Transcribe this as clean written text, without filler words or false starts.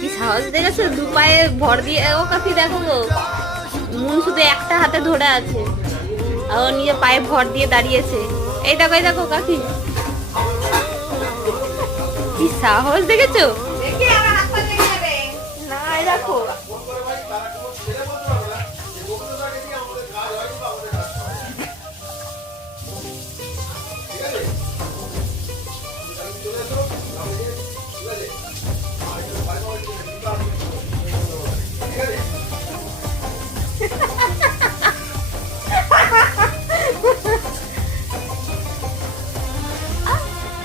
কি সাহস দেখেছো, দু পায়ে ভর দিয়ে। ও কাকি দেখো গো, মুন শুধু একটা হাতে ধরে আছে আর ও নিজে পায়ে ভর দিয়ে দাঁড়িয়েছে। এই দেখো কাকি, কি সাহস দেখেছো। দেখি আমার হাত পা লেগে যাবে। না দেখো